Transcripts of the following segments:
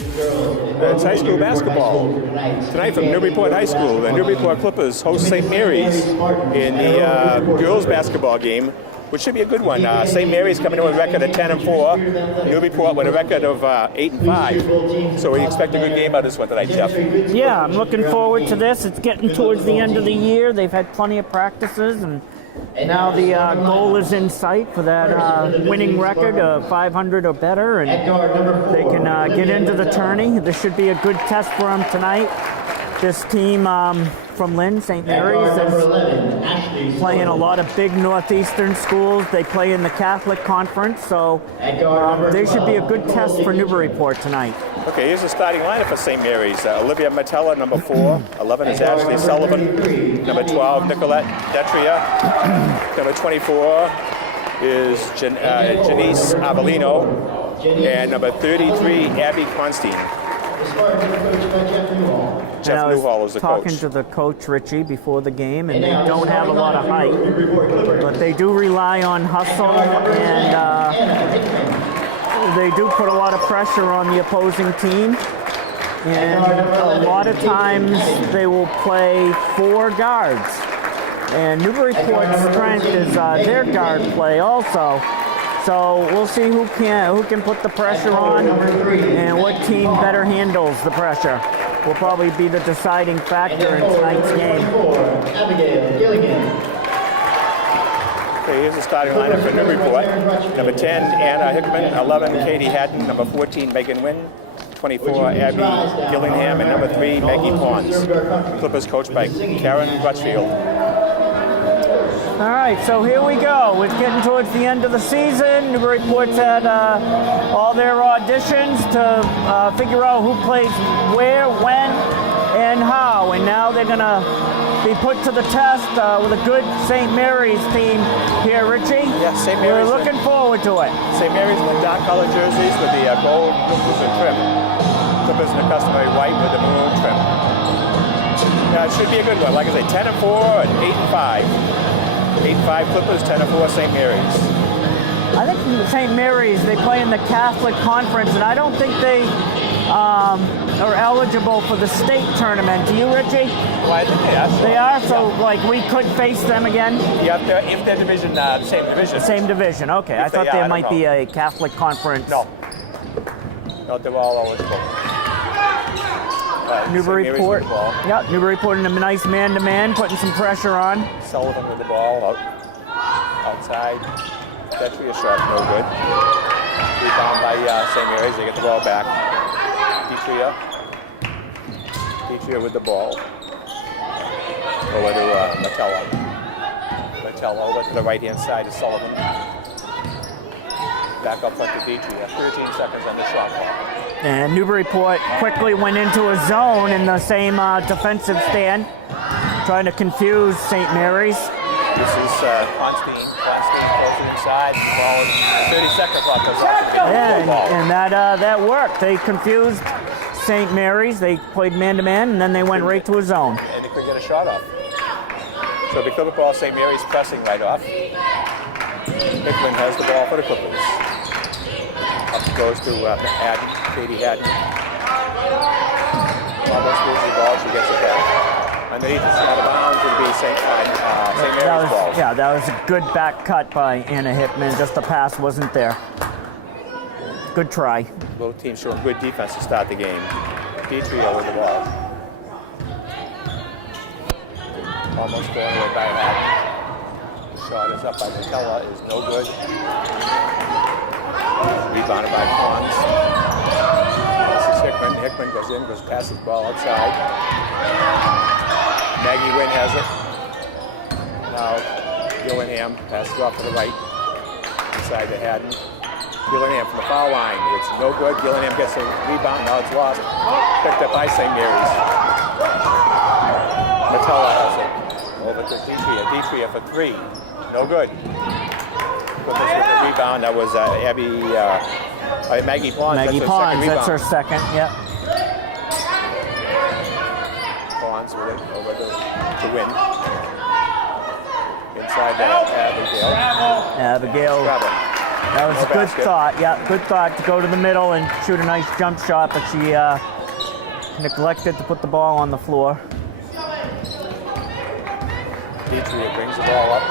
It's high school basketball. Tonight from Newburyport High School, the Newburyport Clippers host St. Mary's in the girls basketball game, which should be a good one. St. Mary's coming in with a record of 10-4. Newburyport with a record of 8-5. So we expect a good game out of this one tonight, Jeff. Yeah, I'm looking forward to this. It's getting towards the end of the year. They've had plenty of practices, and now the goal is in sight for that winning record of 500 or better, and they can get into the tourney. This should be a good test for them tonight. This team from Lynn, St. Mary's, is playing a lot of big northeastern schools. They play in the Catholic Conference, so they should be a good test for Newburyport tonight. Okay, here's the starting lineup for St. Mary's. Olivia Matella, number 4. 11 is Ashley Sullivan. Number 12, Nicolette Detria. Number 24 is Janice Avellino. And number 33, Abby Constein. Jeff Newhall is the coach. Talking to the coach, Richie, before the game, and they don't have a lot of height, but they do rely on hustle, and they do put a lot of pressure on the opposing team. And a lot of times they will play 4 guards. And Newburyport's strength is their guard play also. So we'll see who can put the pressure on and what team better handles the pressure. Will probably be the deciding factor in tonight's game. Okay, here's the starting lineup for Newburyport. Number 10, Anna Hickman. 11, Katie Haddon. Number 14, Megan Wynn. 24, Abby Gillingham. And number 3, Maggie Pons. Clippers coached by Karen Crutchfield. All right, so here we go. It's getting towards the end of the season. Newburyport's had all their auditions to figure out who plays where, when, and how. And now they're going to be put to the test with a good St. Mary's team here, Richie. Yeah, St. Mary's. We're looking forward to it. St. Mary's in the dark colored jerseys with the gold ruffles and trim. Clippers in the customary white with the maroon trim. Yeah, it should be a good one. Like I say, 10-4 and 8-5. 8-5 Clippers, 10-4 St. Mary's. I think St. Mary's, they play in the Catholic Conference, and I don't think they are eligible for the state tournament. Do you, Richie? Well, I think they are. Sure. They are, so like we could face them again? Yeah, if they're division, same division. Same division, okay. I thought there might be a Catholic Conference. No, they're all eligible. Newburyport. Yeah, Newburyport in a nice man-to-man, putting some pressure on. Sullivan with the ball outside. Detria shot, no good. Rebound by St. Mary's. They get the ball back. Detria with the ball. Over to Matella. Matella over to the right-hand side of Sullivan. Back up front to Detria. 13 seconds on the shot clock. And Newburyport quickly went into a zone in the same defensive stand, trying to confuse St. Mary's. This is Constein close inside. Ball is 30 seconds left. And that worked. They confused St. Mary's. They played man-to-man, and then they went right to a zone. And they could get a shot off. So the Clipper ball, St. Mary's pressing right off. Hickman has the ball for the Clippers. Up goes to Katie Haddon. Almost loses the ball. She gets it back. Underneath, it's out of bounds. It'll be St. Mary's ball. Yeah, that was a good back cut by Anna Hickman. Just the pass wasn't there. Good try. Both teams showing good defense to start the game. Detria with the ball. Almost going away by Haddon. Shot is up by Matella, is no good. Rebounded by Pons. This is Hickman. Hickman goes in, goes past his ball outside. Maggie Wynn has it. Now Gillingham passes off to the right. Inside to Haddon. Gillingham from the foul line. It's no good. Gillingham gets a rebound. Now it's lost. Picked up by St. Mary's. Matella has it. Over to Detria. Detria for 3. No good. With the rebound, that was Maggie Pons. Maggie Pons, that's her second, yep. Pons with it over to Wynn. Inside that, Abigail. Abigail That was No a good basket. thought. Yeah, good thought to go to the middle and shoot a nice jump shot, but she neglected to put the ball on the floor. Deitria brings the ball up.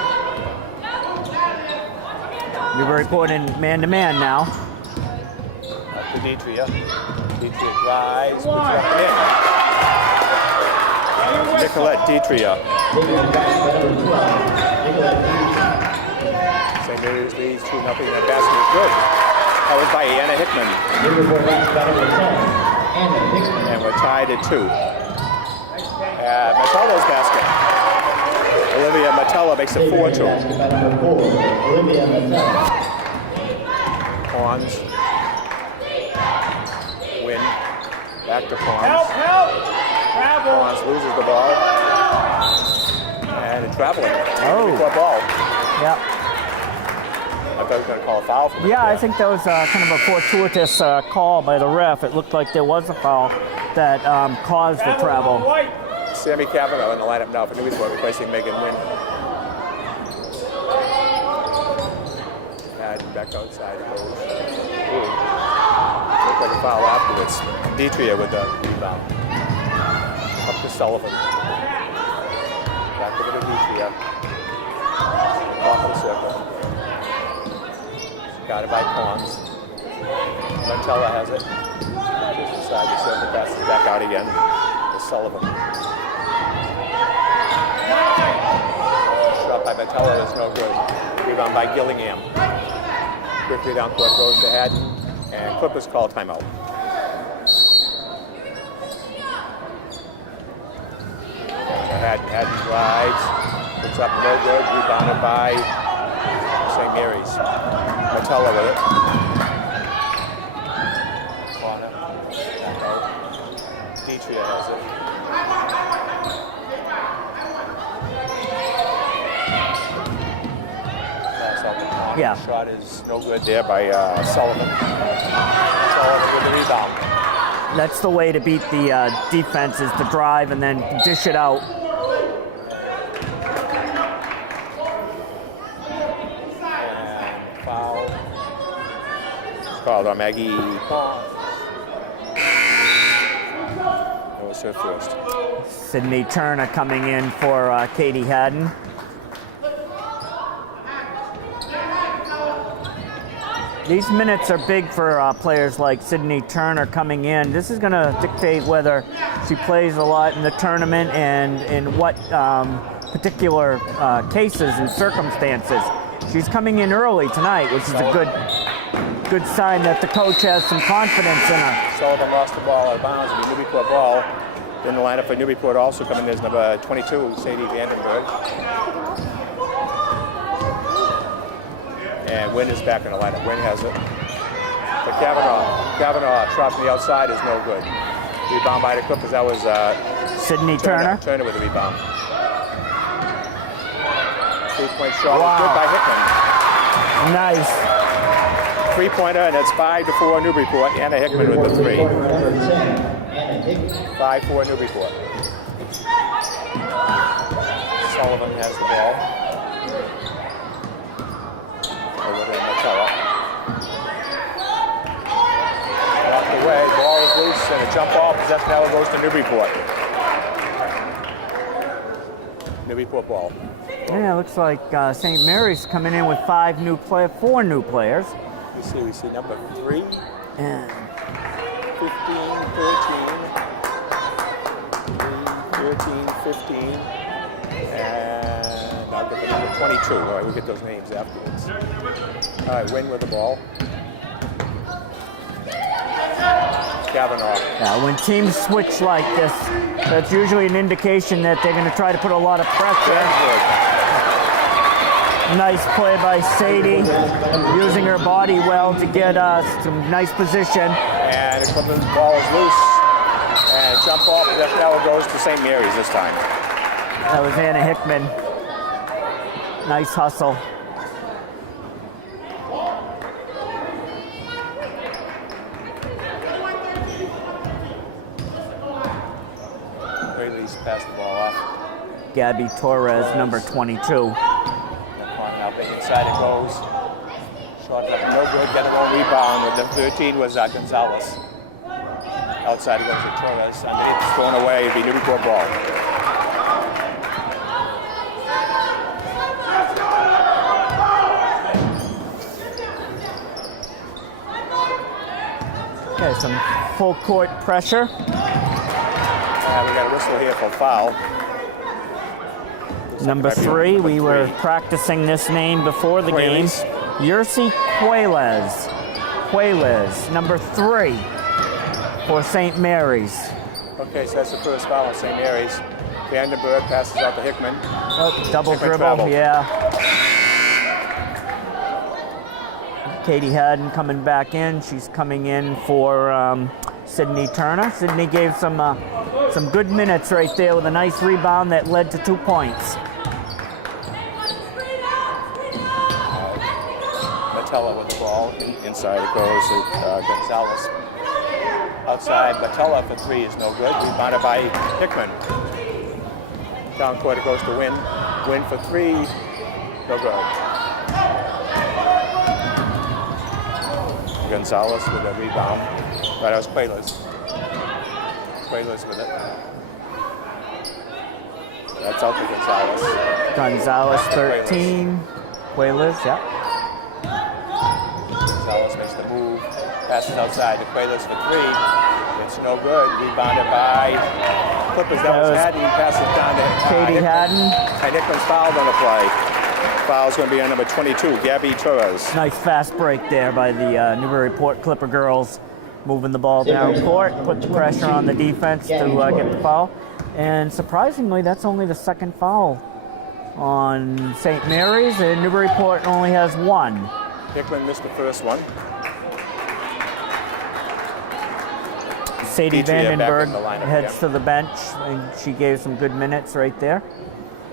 Newburyport in man-to-man now. Up to Deitria. Deitria drives, puts it up and in. Nicolette Deitria. St. Mary's leads 2-0. That basket is good. That was by Anna Hickman. And we're tied at 2. Metello's basket. Olivia Metella makes it 4-2. Pawns. Win. Back to Pawns. Pawns loses the ball. And it's traveling. Newburyport ball. Yeah. I thought he was going to call a foul. From Yeah, I think that was kind of a fortuitous call by the ref. It looked like there was a foul that caused the travel. Sammy Cavanaugh in the lineup now for Newburyport, replacing Megan Wynn. And back outside it goes. Ooh. Looked like a foul afterwards. Deitria with the rebound. Up to Sullivan. Back over to Deitria. Off the circle. Got it by Pawns. Montella has it. Just inside the circle, passes back out again to Sullivan. Shot by Montella is no good. Rebound by Gillingham. Quickly down court goes to Haddon, and Clippers call timeout. Haddon drives, puts up no good, rebounded by St. Mary's. Metella with it. Corner. Back out. Deitria has it. Pass out the corner. Yeah. Shot is no good there by Sullivan. Sullivan with the rebound. That's the way to beat the defense, is to drive and then dish it out. Called on Maggie Pawns. That was her first. Sydney Turner coming in for Katie Haddon. These minutes are big for players like Sydney Turner coming in. This is going to dictate whether she plays a lot in the tournament and in what particular cases and circumstances. She's coming in early tonight, which is a good sign that the coach has some confidence in her. Sullivan lost the ball out of bounds. It'll be Newburyport ball. In the lineup for Newburyport also coming in is number 22, Sadie Vandenberg. And Wynn is back in the lineup. Wynn has it. But Cavanaugh shot from the outside is no good. Rebound by the Clippers. That was Sydney Turner. Turner with the rebound. 3-point shot was good by Hickman. Nice. 3-pointer, and it's 5-4 Newburyport. Anna Hickman with the 3. 5-4 Newburyport. Sullivan has the ball. Over to Metella. Off the way, ball is loose, and a jump ball. Possession now goes to Newburyport. Newburyport ball. Yeah, it looks like St. Mary's coming in with 4 new players. We see number 3, And 15, 13, and I'll get the number 22. All right, we'll get those names afterwards. All right, Wynn with the ball. Cavanaugh. when teams switch like this, that's usually an indication that they're going to try to put a lot of pressure. Nice play by Sadie, using her body well to get some nice position. And the Clippers ball is loose. And jump ball, possession now goes to St. Mary's this time. That was Anna Hickman. Nice hustle. Rayleigh's passed the ball off. Gabby Torres, number 22. Now big inside it goes. Shot up, no good. Get a long rebound. With the 13 was Gonzalez. Outside goes to Torres. Underneath, it's thrown away. It'd be Newburyport ball. Okay, some full court pressure. We got a whistle here for foul. Number 3, we were practicing this name before the game. Yursi Quaylez. Quaylez, number 3 for St. Mary's. Okay, so that's the first foul on St. Mary's. Vandenberg passes out to Hickman. Oh, double Hickman dribble, traveled. yeah. Katie Haddon coming back in. She's coming in for Sydney Turner. Sydney gave some good minutes right there with a nice rebound that led to 2 points. Batella with the ball. Inside it goes to Gonzalez. Outside, Batella for 3 is no good. Rebounded by Hickman. Down court it goes to Wynn. Wynn for 3, no good. Gonzalez with a rebound. Right, that was Quaylez. Quaylez with it. That's out to Gonzalez. Gonzalez 13. Quaylez, yeah. Gonzalez makes the move. Passes outside to Quaylez for 3. It's no good. Rebounded by Clippers. That was Haddon. Passes down to Katie Haddon. And Hickman's fouled on the play. Foul's going to be on number 22, Gabby Torres. Nice fast break there by the Newburyport Clipper girls, moving the ball down court, put the pressure on the defense to get the foul. And surprisingly, that's only the second foul on St. Mary's, and Newburyport only has 1. Hickman missed the first one. Sadie Petrie back Vandenberg in the lineup heads again. to the bench, and she gave some good minutes right there.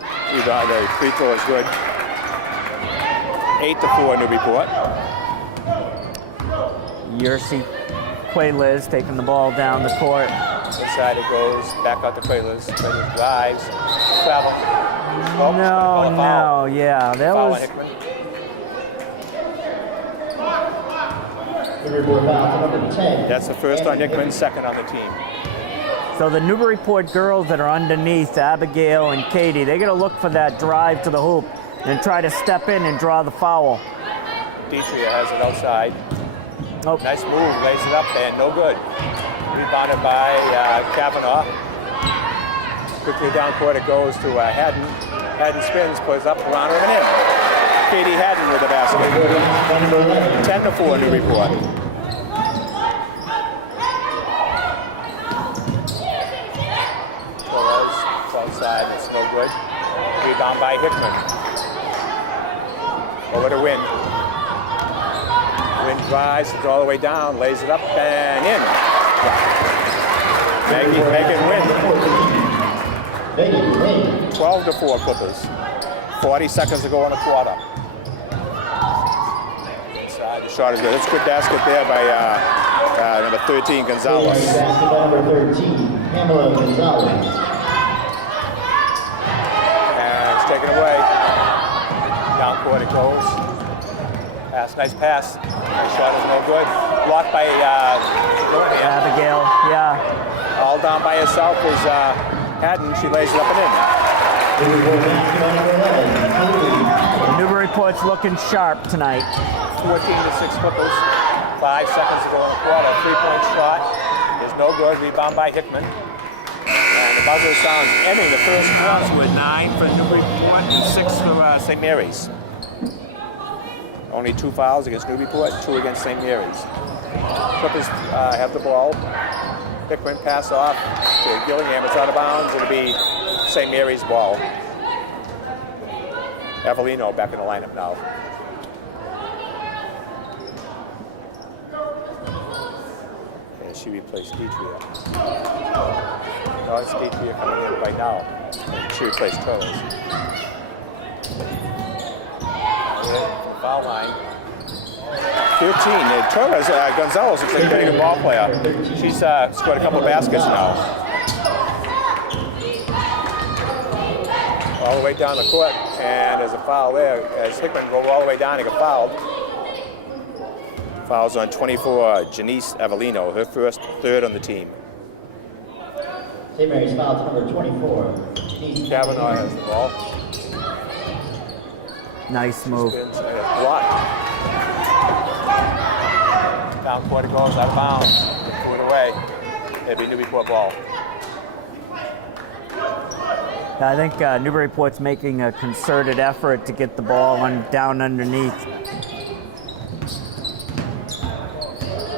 The free throw is good. 8-4 Newburyport. Yursi Quaylez taking the ball down the court. Inside it goes, back out to Quaylez. Quaylez drives, travel. No, yeah, that Foul on was. Hickman. That's the first on Hickman, second on the team. So the Newburyport girls that are underneath, Abigail and Katie, they got to look for that drive to the hoop and try to step in and draw the foul. Petrie has it outside. Oh, Nice move, lays it up and no good. Rebounded by Kavanaugh. Quickly down court it goes to Haddon. Haddon spins, puts up around her and in. Katie Haddon with the basket. 10-4 Newburyport. Torres outside, it's no good. Rebound by Hickman. Over to Wynn. Wynn drives, it's all the way down, lays it up and in. Megan Wynn. 12-4 Clippers. 40 seconds to go in the quarter. Inside, the shot is good. That's a good basket there by number 13, Gonzalez. Basketball number 13, Pamela Gonzalez. And it's taken away. Down court it goes. Nice pass. Nice shot is no good. Blocked by Abigail, yeah. All down by herself is Haddon. She lays it up and in. Basketball number 11, Newburyport's looking sharp tonight. 14-6 Clippers. 5 seconds to go in the quarter. 3-point shot is no good. Rebound by Hickman. And the buzzer sounds ending the first quarter with 9 for Newburyport and 6 for St. Mary's. Only 2 fouls against Newburyport, 2 against St. Mary's. Clippers have the ball. Hickman pass off to Gillingham. It's out of bounds. It'll be St. Mary's ball. Avellino back in the lineup now. And she replaced Petrie. No, it's Petrie coming in right now. She replaced Torres. Foul line. 15. Torres, Gonzalez looks like a pretty good ball player. She's scored a couple of baskets now. All the way down the court, and there's a foul there. As Hickman go all the way down, he got fouled. Fouls on 24, Janice Avellino, her first, third on the team. St. Mary's foul to number 24. Denise Kavanaugh has the ball. Nice move. Spins, blocked. Down court it goes, out of bounds. Threw it away. It'll be Newburyport ball. I think Newburyport's making a concerted effort to get the ball down underneath.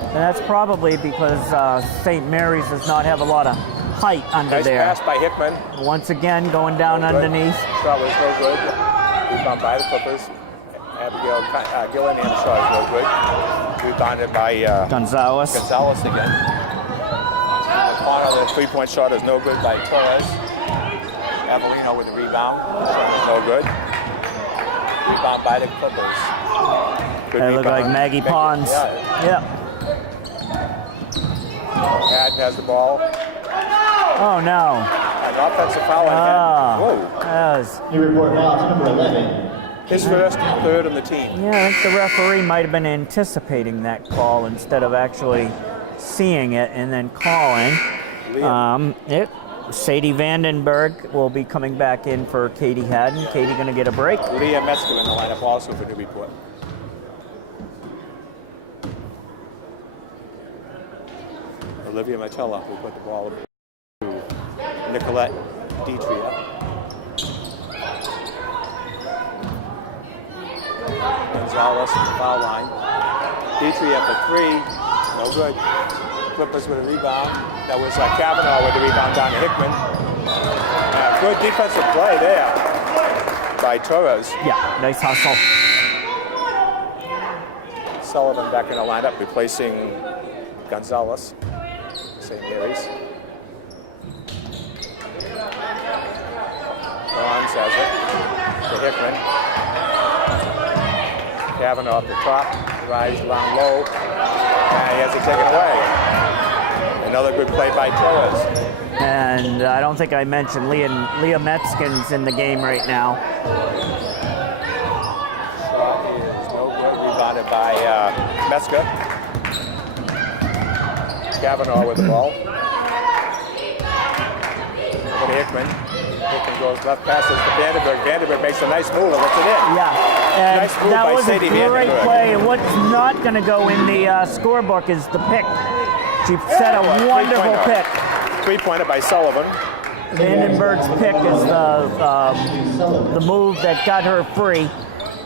And that's probably because St. Mary's does not have a lot of height under Nice there. pass by Hickman. Once again, going down underneath. Shot was no good. Rebound by the Clippers. Abigail Gillen and the shot is no good. Rebounded by Gonzalez. Gonzalez again. The corner of the three-point shot is no good by Torres. Avellino with the rebound. Shot is no good. Rebound by the Clippers. Good They look like rebound. Maggie Pons. Yeah. Madden has the ball. Oh no. An offensive foul on Madden. Whoa. That was, Newburyport foul to number 11. His first, third on the team. yeah, I think the referee might have been anticipating that call instead of actually seeing it and then calling. Sadie Vandenberg will be coming back in for Katie Haddon. Katie going to get a break. Leah Metzger in the lineup also for Newburyport. Olivia Matella will put the ball to Nicolette Dietria. Gonzalez at the foul line. Dietria for three. No good. Clippers with a rebound. That was Kavanaugh with the rebound down to Hickman. Good defensive play there by Torres. Yeah, nice hustle. Sullivan back in the lineup, replacing Gonzalez. St. Mary's. Barnes has it to Hickman. Kavanaugh up the top, drives down low, and he has it taken away. Another good play by Torres. And I don't think I mentioned Leah Metzkin's in the game right now. Shot is no good, rebounded by Metzger. Kavanaugh with the ball. Over to Hickman. Hickman goes left, passes to Vandenberg. Vandenberg makes a nice move and lets it in. Yeah, and Nice move that by was Sadie a great Vandenberg. play. And what's not going to go in the scorebook is the pick. She set a wonderful pick. Three-pointer by Sullivan. Vandenberg's pick is the move that got her free.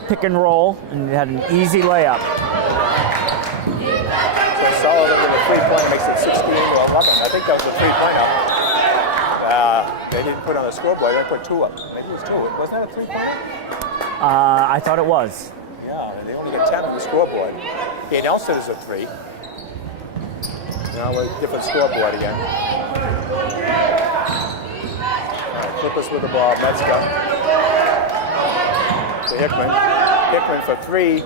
Pick and roll, and had an easy layup. So Sullivan with a three-pointer makes it 16 to 11. I think that was a three-pointer. They didn't put on the scoreboard. They put two up. Maybe it was two. Wasn't that a three-pointer? I thought it was. Yeah, they only got 10 on the scoreboard. Kate Nelson is a three. Now with a different scoreboard again. Clippers with the ball. Metzger to Hickman. Hickman for three.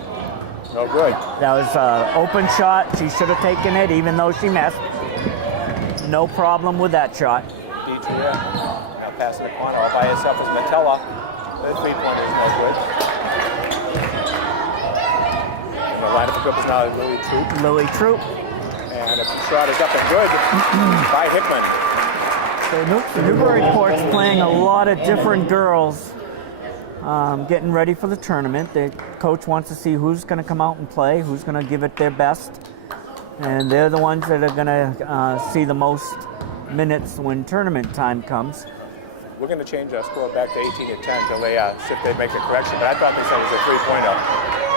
No good. That was an open shot. She should have taken it, even though she missed. No problem with that shot. Dietria now passing the corner all by herself as Matella. The three-pointer is no good. And the lineup for Clippers now is Lily Troop. Lily Troop. And the shot is up and good by Hickman. So Newburyport's playing a lot of different girls, getting ready for the tournament. The coach wants to see who's going to come out and play, who's going to give it their best. And they're the ones that are going to see the most minutes when tournament time comes. We're going to change our score back to 18 to 10 until they see if they make a correction. But I thought they said it was a three-pointer.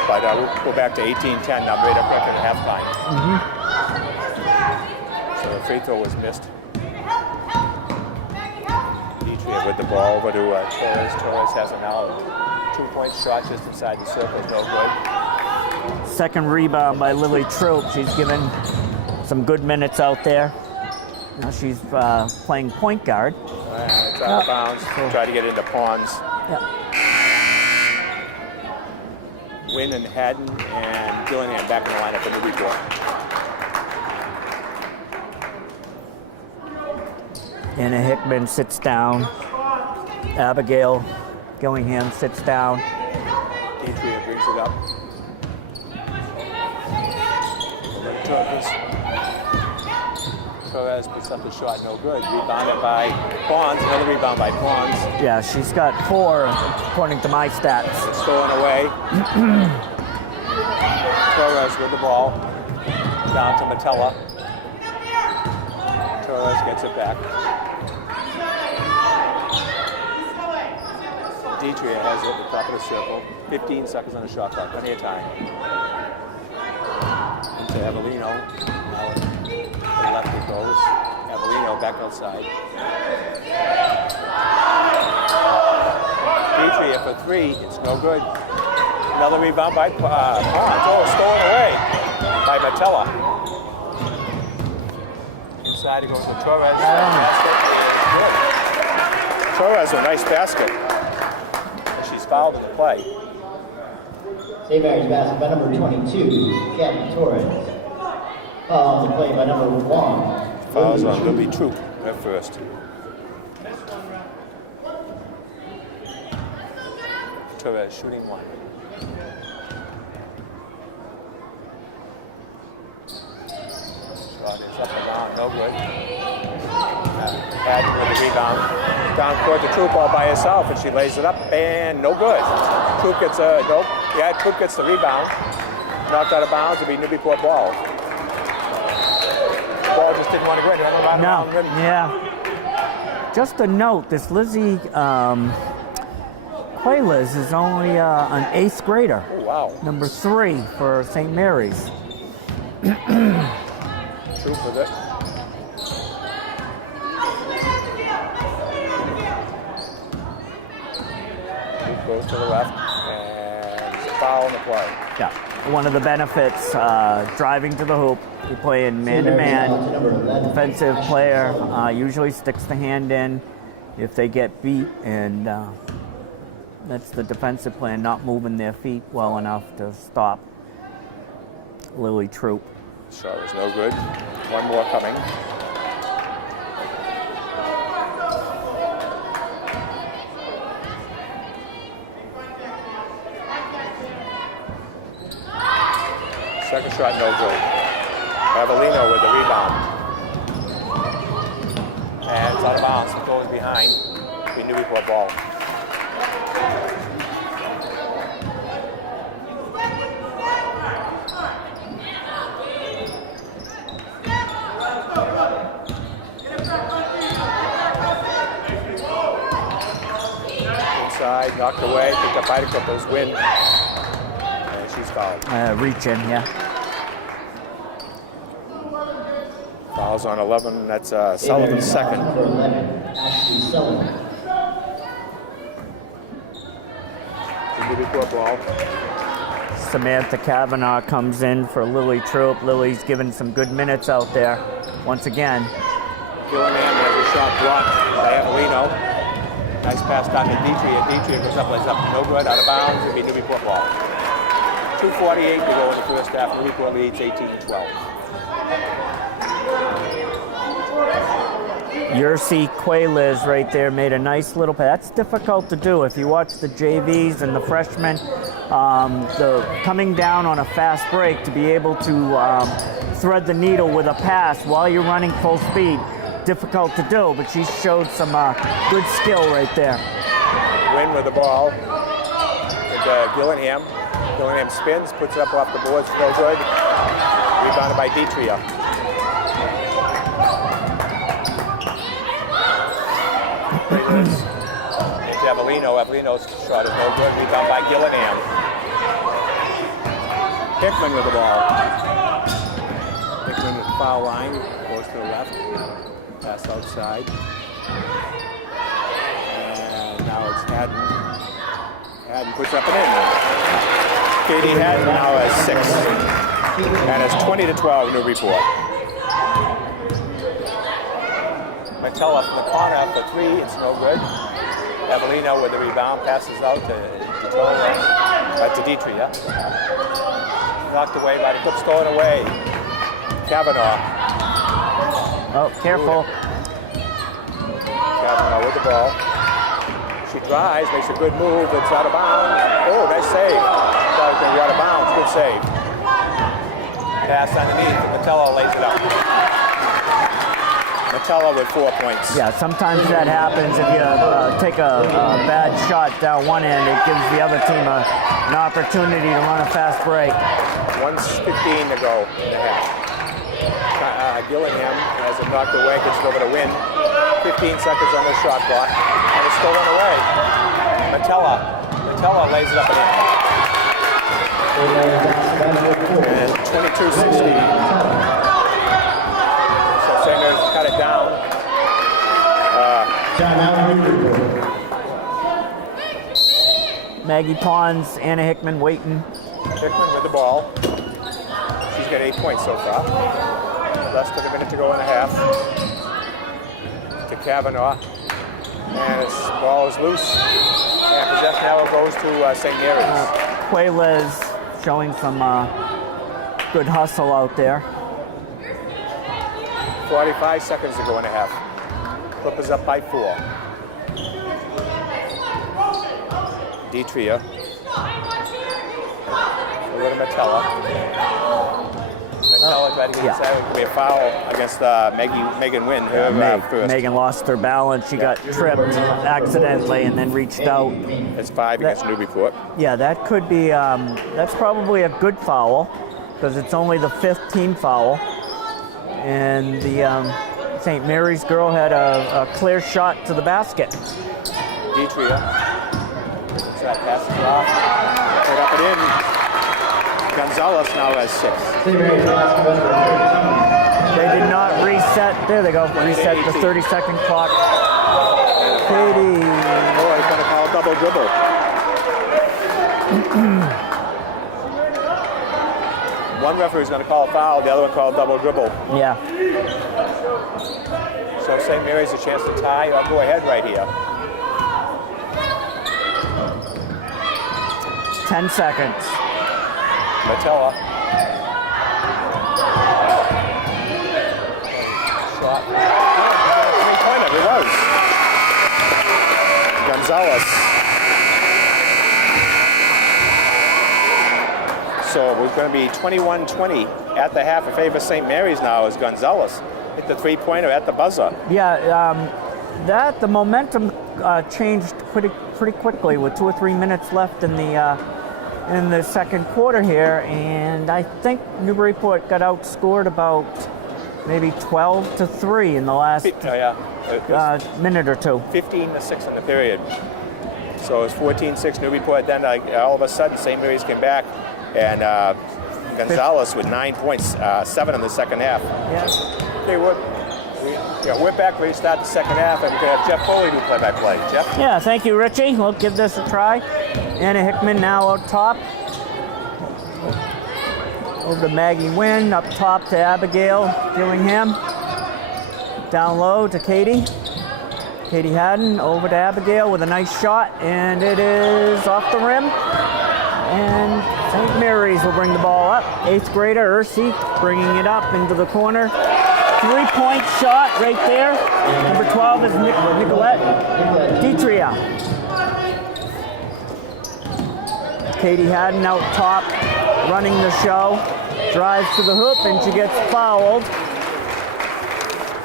But we'll go back to 18-10 now, right up at halftime. So the free throw was missed. Dietria with the ball over to Torres. Torres has a now two-point shot just inside the circle. No good. Second rebound by Lily Troop. She's given some good minutes out there. Now she's playing point guard. It's out of bounds. Try to get into Pons. Yep. Wynn and Haddon and Gillingham back in the lineup for Newburyport. Anna Hickman sits down. Abigail Gillingham sits down. Dietria brings it up. Torres puts up the shot, no good. Rebounded by Pons, another rebound by Pons. Yeah, she's got 4 according to my stats. Stolen away. Torres with the ball. Down to Metella. Torres gets it back. Deitria has it at the top of the circle. 15 seconds on the shot clock, plenty of time. Into Avellino. Now to the left it goes. Avellino back outside. Deitria for 3, it's no good. Another rebound by Pons. Oh, stolen away by Metella. Inside it goes to Torres. Torres, a nice basket. She's fouled in the play. St. Mary's basket by number 22, Gabby Torres. Foul on the play by number 1. Fouls on Lily Troop at first. Torres shooting 1. Shot is up and down, no good. Haddon with the rebound. Down court to Troop all by herself, and she lays it up, and no good. Troop gets Troop gets the rebound. Knocked out of bounds, it'll be Newburyport ball. The ball just didn't want to go in. No, yeah. Just a note, this Lizzie Quayles is only an 8th grader. Oh, wow. Number 3 for St. Mary's. Troop with it. Troop goes to the left, and it's a foul in the play. Yeah, one of the benefits, driving to the hoop, you play in man-to-man. Defensive player usually sticks the hand in if they get beat, and that's the defensive plan, not moving their feet well enough to stop Lily Troop. Shot is no good. One more coming. Second shot, no good. Avellino with the rebound. And it's out of bounds. It goes behind. We knew Newburyport ball. Inside, knocked away, picked up by the Clippers, win. And she's fouled. Reach in, yeah. Fouls on 11, that's Sullivan's second. Number 11, Ashley Sullivan. Newburyport ball. Samantha Kavanaugh comes in for Lily Troop. Lily's given some good minutes out there once again. Gillingham has a shot blocked by Avellino. Nice pass down to Deitria. Deitria goes up, lays up, no good, out of bounds. It'll be Newburyport ball. 2:48 to go in the first half. Newburyport leads 18-12. Yursi Quayles right there made a nice little pass. That's difficult to do if you watch the JVs and the freshmen. The coming down on a fast break to be able to thread the needle with a pass while you're running full speed. Difficult to do, but she showed some good skill right there. Win with the ball. And Gillingham. Gillingham spins, puts it up off the boards, no good. Rebounded by Deitria. It's Avellino. Avellino's shot is no good. Rebound by Gillingham. Hickman with the ball. Hickman at the foul line. Goes to the left. Pass outside. And now it's Haddon. Haddon puts up and in. Katie Haddon now has 6. And it's 20-12 Newburyport. Metella from the corner for 3, it's no good. Avellino with the rebound, passes out to Deitria. Knocked away by the Clip, stolen away. Kavanaugh. Oh, careful. Kavanaugh with the ball. She drives, makes a good move, it's out of bounds. Oh, nice save. Thought it was going to be out of bounds, good save. Pass underneath. Metella lays it up. Metella with 4 points. Yeah, sometimes that happens if you take a bad shot down one end. It gives the other team an opportunity to run a fast break. 1:15 to go in the half. Gillingham has it knocked away, gets it over to Wynn. 15 seconds on the shot clock, and it's stolen away. Metella lays it up and in. And 22-16. So St. Mary's cut it down. Maggie Pons, Anna Hickman waiting. Hickman with the ball. She's got 8 points so far. Less than a minute to go in the half. To Kavanaugh. And his ball is loose. And possession now goes to St. Mary's. Quayles showing some good hustle out there. 45 seconds to go in the half. Clippers up by 4. Detria. Over to Metella. Metella tried to get inside. It could be a foul against Megan Wynn. First. Megan lost her balance. She got tripped accidentally and then reached out. It's 5 against Newburyport. Yeah, that could be, that's probably a good foul because it's only the 5th team foul. And the St. Mary's girl had a clear shot to the basket. Detria. So that passes it off. Put up and in. Gonzalez now has 6. They did not reset. There they go. Reset the 30-second clock. Katie. Oh, he's going to call a double dribble. One referee's going to call a foul. The other one called a double dribble. Yeah. So St. Mary's a chance to tie or go ahead right here. 10 seconds. Metella. Shot. 3-pointer, it was. Gonzalez. So we're going to be 21-20 at the half in favor of St. Mary's now as Gonzalez hit the 3-pointer at the buzzer. Yeah, the momentum changed pretty quickly with 2 or 3 minutes left in the second quarter here, and I think Newburyport got outscored about maybe 12-3 in the last minute or two. 15-6 in the period. So it was 14-6 Newburyport. Then all of a sudden St. Mary's came back, and Gonzalez with 9 points, 7 in the second half. Yeah. We're back ready to start the second half, and we're going to have Jeff Foley do play-by-play. Jeff? Yeah, thank you, Richie. We'll give this a try. Anna Hickman now out top. Over to Maggie Wynn, up top to Abigail Gillingham. Down low to Katie. Katie Haddon over to Abigail with a nice shot, and it is off the rim. And St. Mary's will bring the ball up. 8th grader Ursi bringing it up into the corner. 3-point shot right there. Number 12 is Nicolette Detria. Katie Haddon out top, running the show. Drives to the hoop, and she gets fouled.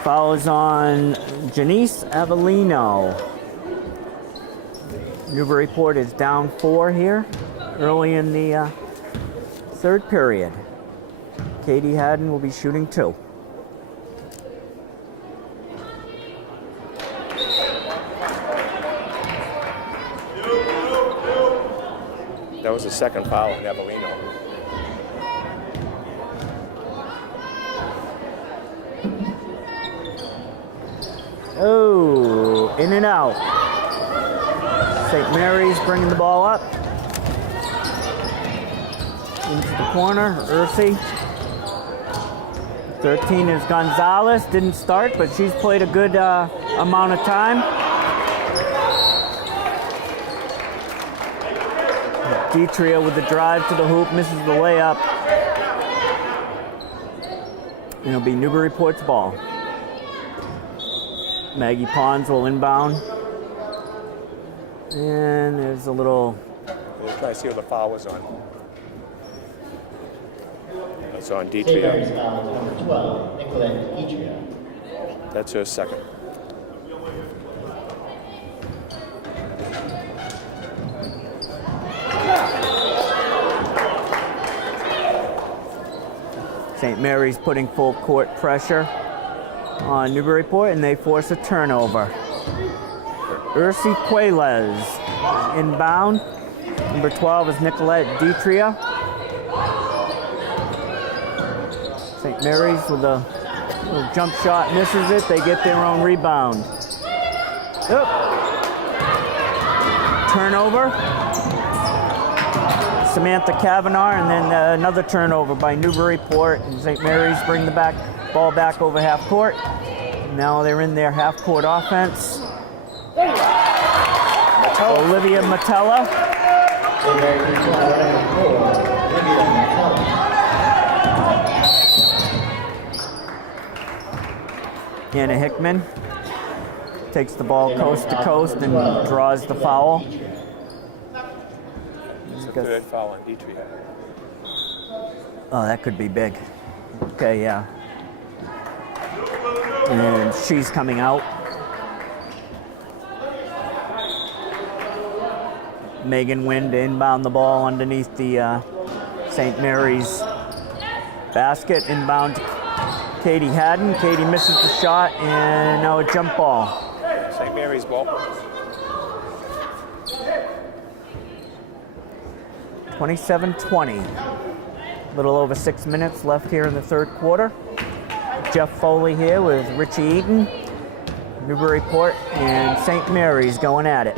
Foul is on Janice Avellino. Newburyport is down 4 here, early in the third period. Katie Haddon will be shooting 2. That was the second foul on Avellino. Oh, in and out. St. Mary's bringing the ball up. Into the corner, Ursi. 13 is Gonzalez, didn't start, but she's played a good amount of time. Detria with the drive to the hoop, misses the layup. It'll be Newburyport's ball. Maggie Pons will inbound. And there's a little... We'll try to see what the foul was on. It's on St. Mary's Detria. foul to number 12, Nicolette Etria. That's her second. St. Mary's putting full court pressure on Newburyport, and they force a turnover. Ursi Quaylez inbound. Number 12 is Nicolette Detria. St. Mary's with a little jump shot, misses it. They get their own rebound. Yep. Turnover. Samantha Kavanaugh, and then another turnover by Newburyport, and St. Mary's bring the ball back over half court. Now they're in their half court offense. Olivia Matella. St. Mary's foul number 4, Olivia Matella. Anna Hickman takes the ball coast to coast and draws the foul. It's the third foul on Detria. Oh, that could be big. Okay, yeah. And she's coming out. Megan Wind inbound the ball underneath the St. Mary's basket. Inbound to Katie Haddon. Katie misses the shot, and now a jump ball. St. Mary's ball. 27-20. A little over 6 minutes left here in the third quarter. Jeff Foley here with Richie Eaton. Newburyport and St. Mary's going at it.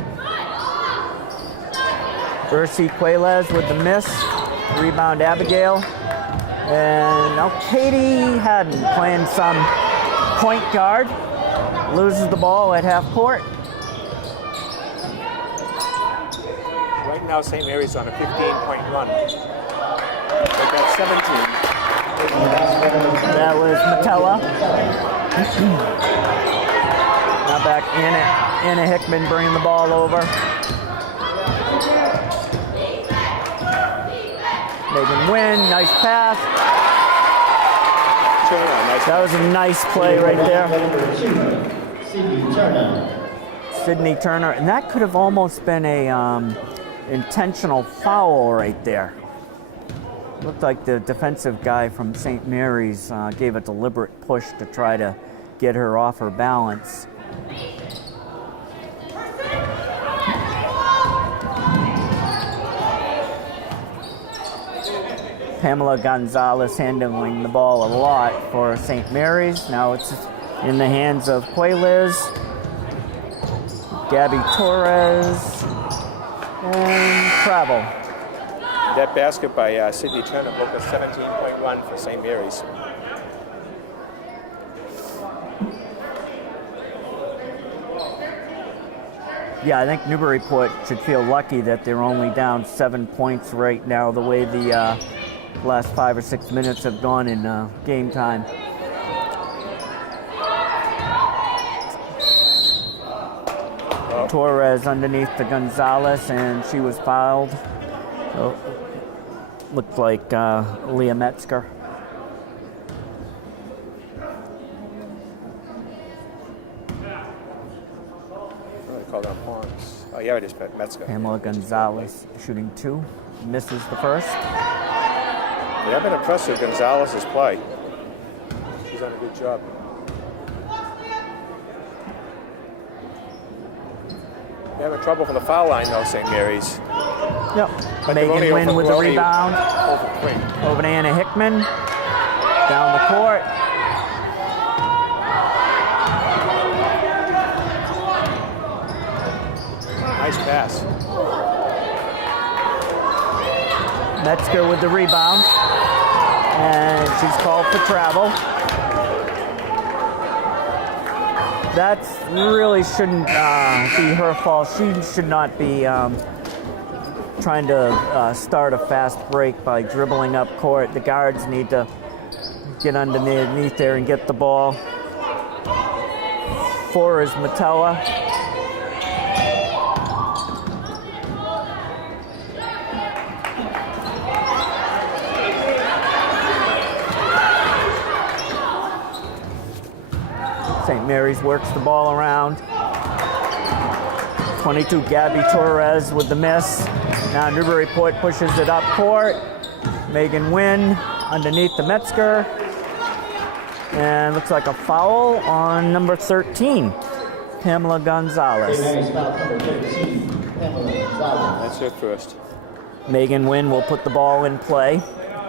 Ursi Quaylez with the miss. Rebound Abigail. And now Katie Haddon playing some point guard. Loses the ball at half court. Right now, St. Mary's on a 15-point run. They got 17. That was Matella. Now back Anna Hickman bringing the ball over. Megan Wynn, nice pass. That was a nice play right there. Number 2, Sydney Turner. Sydney Turner, and that could have almost been a intentional foul right there. Looked like the defensive guy from St. Mary's gave a deliberate push to try to get her off her balance. Pamela Gonzalez handling the ball a lot for St. Mary's. Now it's in the hands of Quaylez, Gabby Torres, and Travel. That basket by Sydney Turner broke a 17-point run for St. Mary's. Yeah, I think Newburyport should feel lucky that they're only down 7 points right now, the way the last 5 or 6 minutes have gone in game time. Torres underneath the Gonzalez, and she was fouled. So, looked like Leah Metzger. Called on Pons. Oh, yeah, it is Metzger. Pamela Gonzalez shooting 2, misses the first. Yeah, I've been impressed with Gonzalez's play. She's done a good job. They're having trouble from the foul line, though, St. Mary's. Yep. But they're only Megan Wynn over- with the only rebound. Over 3. Over to Anna Hickman. Down the court. Nice pass. Metzger with the rebound. And she's called for travel. That really shouldn't be her fault. She should not be trying to start a fast break by dribbling up court. The guards need to get underneath there and get the ball. 4 is Matella. St. Mary's works the ball around. 22, Gabby Torres with the miss. Now Newburyport pushes it up court. Megan Wynn underneath the Metzger. And looks like a foul on number 13, Pamela Gonzalez. St. Mary's foul number 13, Pamela Gonzalez. That's her first. Megan Wynn will put the ball in play.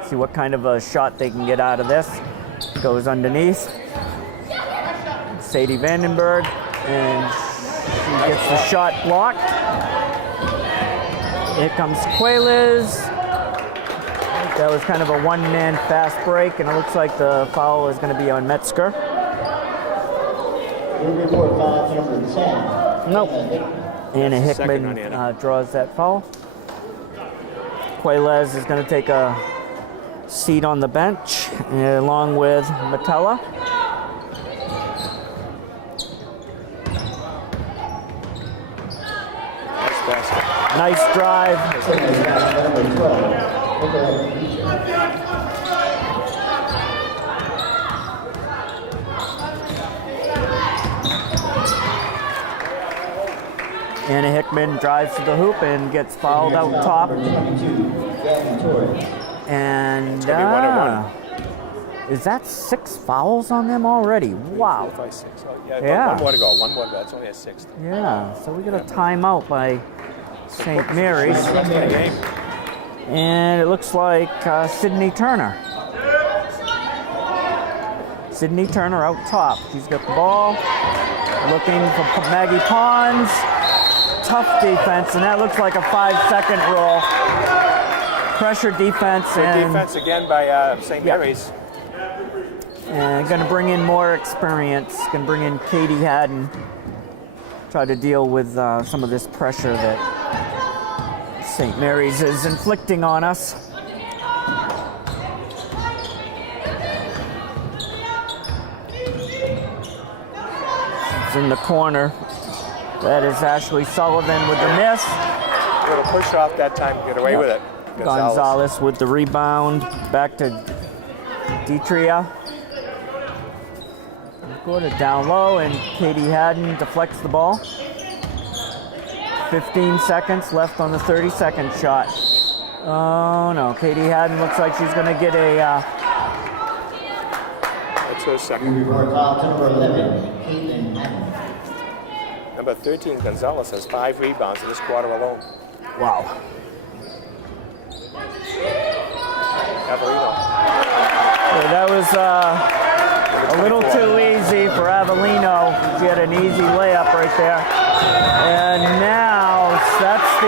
See what kind of a shot they can get out of this. Goes underneath. Sadie Vandenberg, and she gets the shot blocked. Here comes Quayles. That was kind of a one-man fast break, and it looks like the foul is going to be on Metzger. Newburyport foul number 10. Nope. Anna Second on Hickman Anna. draws that foul. Quayles is going to take a seat on the bench, along with Metella. Nice basket. Nice drive. St. Mary's foul number 12, Nicolette Beecher. Anna Hickman drives to the hoop and gets fouled out top. Number 22, Gabby Torres. And gonna be 1-1. is that 6 fouls on them already? Wow. 4, 5, 6. Oh, yeah, Yeah. one more to go. One more to go. That's only a sixth. Yeah. So we got a timeout by St. Mary's, That's the game. and it looks like Sydney Turner. Sydney Turner out top. She's got the ball, looking for Maggie Pons. Tough defense, and that looks like a 5-second rule. Pressure defense, Good and defense again by St. Mary's. going to bring in more experience. Going to bring in Katie Haddon. Try to deal with some of this pressure that St. Mary's is inflicting on us. It's in the corner. That is Ashley Sullivan with the miss. A little push off that time. Get away with it. Gonzalez with the rebound. Back to Detria. Go to down low, and Katie Haddon deflects the ball. 15 seconds left on the 30-second shot. Oh no, Katie Haddon looks like she's going to get a That's her second. Newburyport foul number 11, Caitlin Haddon. Number 13, Gonzalez, has 5 rebounds in this quarter alone. wow. Avellino. So that was a little too easy for Avellino. She had an easy layup right there. And now that's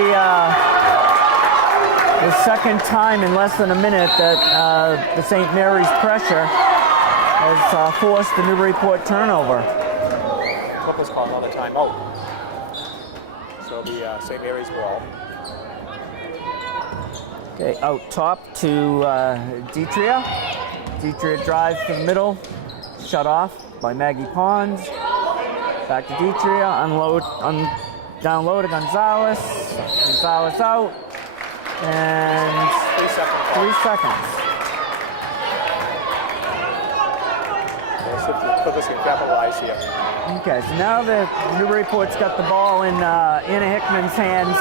the second time in less than a minute that the St. Mary's pressure has forced the Newburyport turnover. Clippers call another timeout. So it'll be St. Mary's ball. Okay, out top to Detria. Detria drives to the middle, shut off by Maggie Pons. Back to Detria, down low to Gonzalez. Gonzalez out, and 3 seconds. Let's see if the Clippers can capitalize here. Okay, so now the Newburyport's got the ball in Anna Hickman's hands.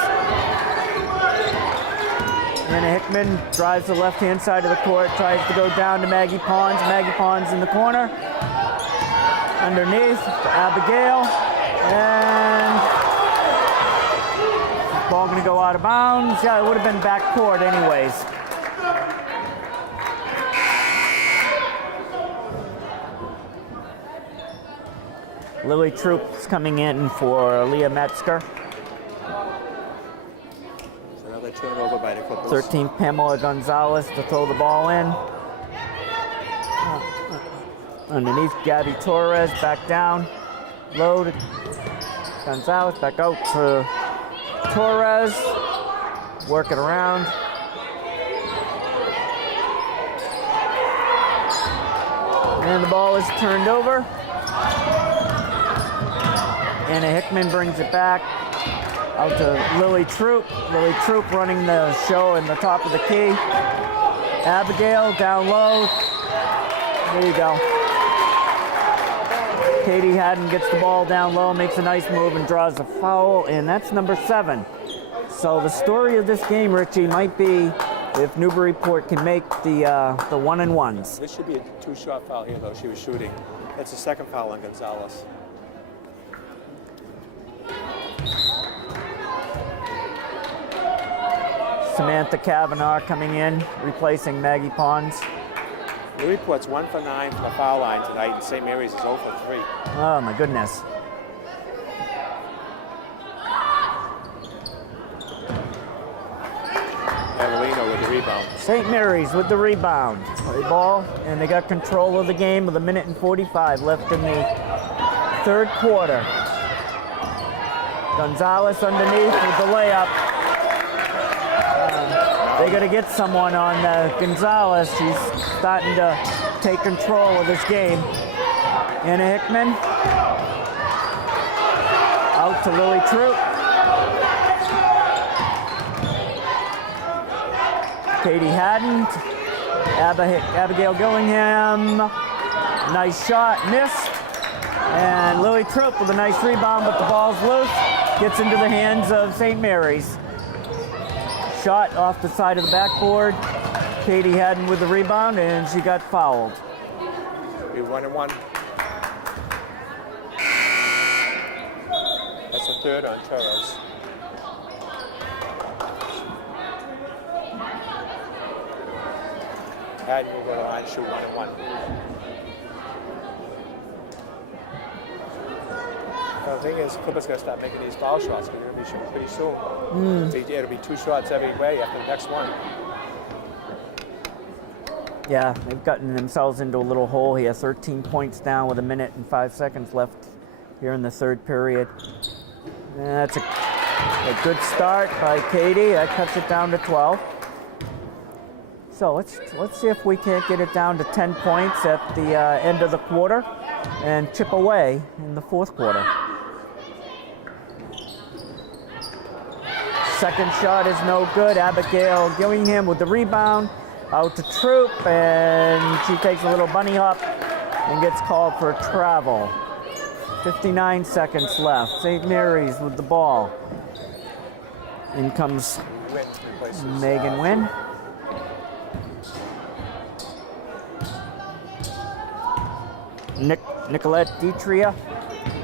Anna Hickman drives the left-hand side of the court, tries to go down to Maggie Pons. Maggie Pons in the corner. Underneath to Abigail. And ball going to go out of bounds. Yeah, it would have been back court anyways. Lily Troop's coming in for Leah Metzger. Another turnover by the Clippers. 13th, Pamela Gonzalez to throw the ball in. Underneath, Gabby Torres, back down. Low to Gonzalez, back out to Torres. Work it around. And the ball is turned over. Anna Hickman brings it back out to Lily Troop. Lily Troop running the show in the top of the key. Abigail down low. There you go. Katie Haddon gets the ball down low, makes a nice move, and draws a foul, and that's number 7. So the story of this game, Richie, might be if Newburyport can make the 1-and-1s. This should be a 2-shot foul here, though. She was shooting. That's the second foul on Gonzalez. Samantha Kavanaugh coming in, replacing Maggie Pons. Newburyport's 1 for 9 from the foul line tonight, and St. Mary's is 0 for 3. Oh my goodness. Evelino with the rebound. St. Mary's with the rebound. Play ball, and they got control of the game with 1:45 left in the third quarter. Gonzalez underneath with the layup. They got to get someone on Gonzalez. She's starting to take control of this game. Anna Hickman out to Lily Troop. Katie Haddon, Abigail Gillingham, nice shot, missed. And Lily Troop with a nice rebound, but the ball's loose. Gets into the hands of St. Mary's. Shot off the side of the backboard. Katie Haddon with the rebound, and she got fouled. Be 1-and-1. That's the third on Torres. Haddon will go to the line, shoot 1-and-1. The thing is, Clippers going to start making these foul shots. They're going to be shooting pretty soon. It'll be 2 shots every way after the next one. Yeah, they've gotten themselves into a little hole here. 13 points down with 1:05 left here in the third period. That's a good start by Katie. That cuts it down to 12. So let's see if we can't get it down to 10 points at the end of the quarter and chip away in the fourth quarter. Second shot is no good. Abigail Gillingham with the rebound. Out to Troop, and she takes a little bunny hop and gets called for a travel. 59 seconds left. St. Mary's with the ball. In comes Megan Wynn. Nicolette Dietria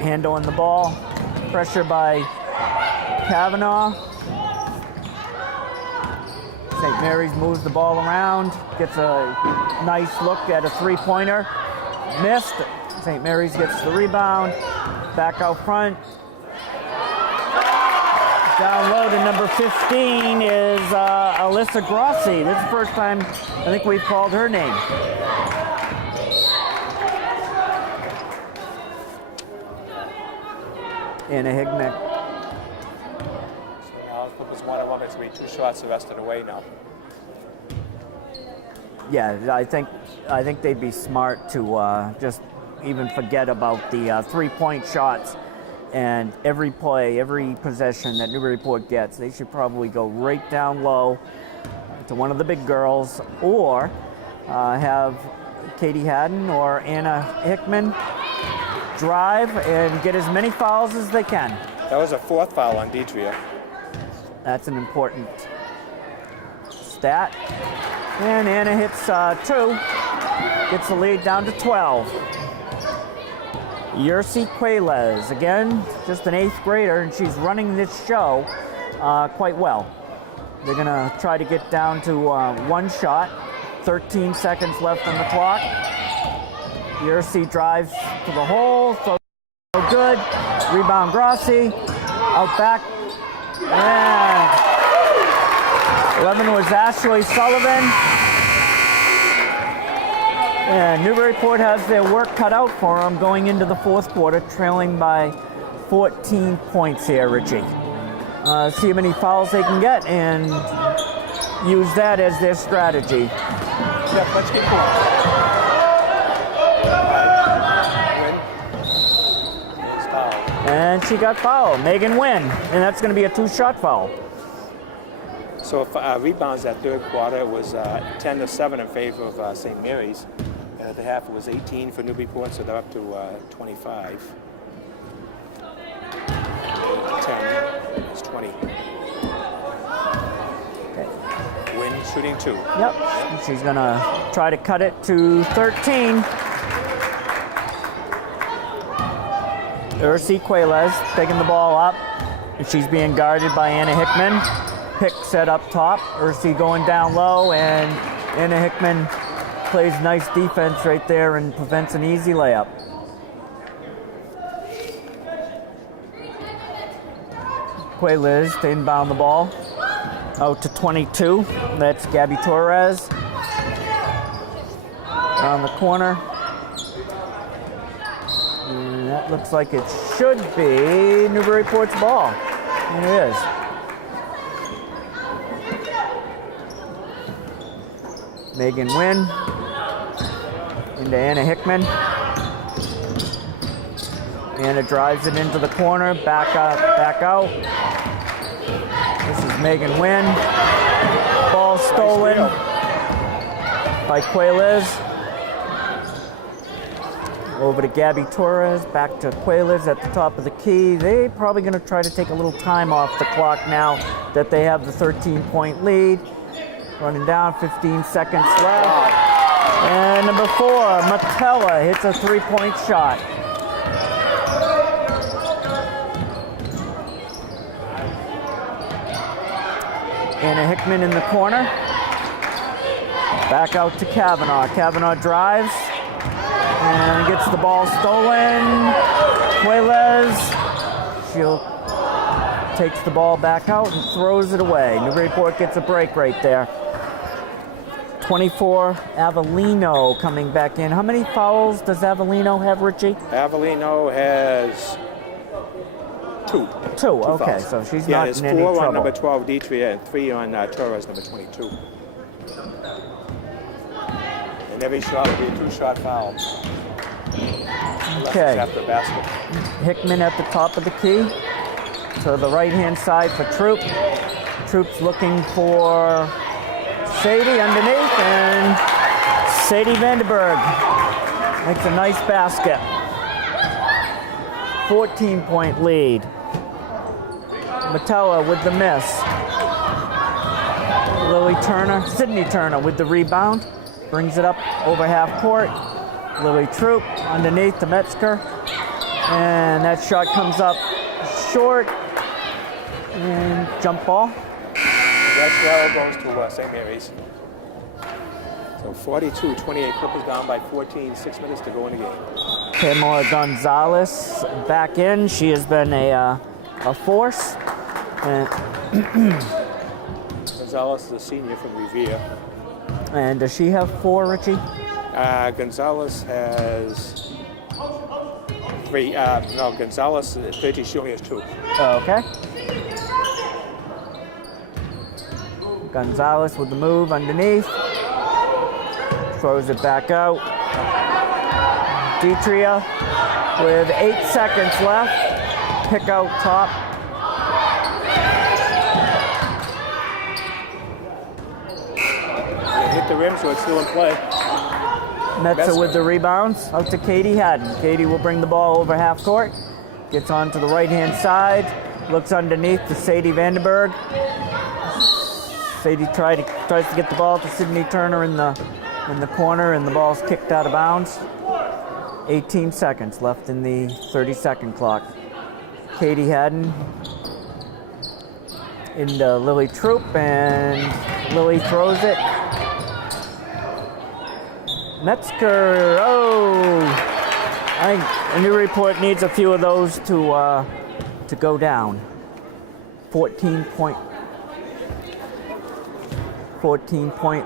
handling the ball. Pressure by Kavanaugh. St. Mary's moves the ball around, gets a nice look at a three-pointer. Missed. St. Mary's gets the rebound. Back out front. Down low to number 15 is Alyssa Grossi. This is the first time I think we've called her name. Anna Hickman. Now Clippers 1-and-1. It's going to be 2 shots the rest of the way now. Yeah, I think they'd be smart to just even forget about the 3-point shots, and every play, every possession that Newburyport gets, they should probably go right down low to one of the big girls, or have Katie Haddon or Anna Hickman drive and get as many fouls as they can. That was a 4th foul on Dietria. That's an important stat. And Anna hits 2, gets the lead down to 12. Yersi Quaylez, again, just an 8th grader, and she's running this show quite well. They're going to try to get down to 1 shot. 13 seconds left on the clock. Yersi drives to the hole, so good. Rebound Grossi, out back. And 11 was Ashley Sullivan. And Newburyport has their work cut out for them going into the fourth quarter, trailing by 14 points here, Richie. See how many fouls they can get and use that as their strategy. Yeah, let's keep going. And she got fouled. Megan Wynn. And that's going to be a 2-shot foul. So rebounds that third quarter was 10-7 in favor of St. Mary's. And at the half, it was 18 for Newburyport, so they're up to 25. 10 is 20. Wynn shooting 2. Yep. She's going to try to cut it to 13. Ursi Quaylez taking the ball up. And she's being guarded by Anna Hickman. Pick set up top. Ursi going down low, and Anna Hickman plays nice defense right there and prevents an easy layup. Quaylez to inbound the ball out to 22. That's Gabby Torres. Around the corner. And that looks like it should be Newburyport's ball. And it is. Megan Wynn into Anna Hickman. Anna drives it into the corner, back up, back out. This is Megan Wynn. Ball stolen by Quaylez. Over to Gabby Torres, back to Quaylez at the top of the key. They're probably going to try to take a little time off the clock now that they have the 13-point lead. Running down, 15 seconds left. And number 4, Matella hits a 3-point shot. Anna Hickman in the corner. Back out to Kavanaugh. Kavanaugh drives and gets the ball stolen. Quaylez, she'll takes the ball back out and throws it away. Newburyport gets a break right there. 24, Avellino coming back in. How many fouls does Avellino have, Richie? Avellino has 2. 2, okay, fouls. so she's not in any trouble. Yeah, there's 4 on number 12, Deetria, and 3 on Torres, number 22. And every shot will be a 2-shot foul. Okay. After a basket. Hickman at the top of the key. To the right-hand side for Troop. Troop's looking for Sadie underneath, and Sadie Vandenberg makes a nice basket. 14-point lead. Matella with the miss. Sydney Turner with the rebound. Brings it up over half court. Lily Troop underneath to Metzger. And that shot comes up short. And jump ball. That arrow goes to St. Mary's. So 42-28, Clippers down by 14, 6 minutes to go in the game. Pamela Gonzalez back in. She has been a force. And Gonzalez is a senior from Revere. And does she have 4, Richie? Gonzalez has 3. No, Gonzalez, 30, she only has 2. Okay. Gonzalez with the move underneath. Throws it back out. Deetria with 8 seconds left. Pick out top. They hit the rim, so it's still in play. Metzer with the rebounds. Out to Katie Haddon. Katie will bring the ball over half court. Gets on to the right-hand side. Looks underneath to Sadie Vandenberg. Sadie tries to get the ball to Sydney Turner in the corner, and the ball's kicked out of bounds. 18 seconds left in the 30-second clock. Katie Haddon into Lily Troop, and Lily throws it. Metzger, I think Newburyport needs a few of those to go down. 14-point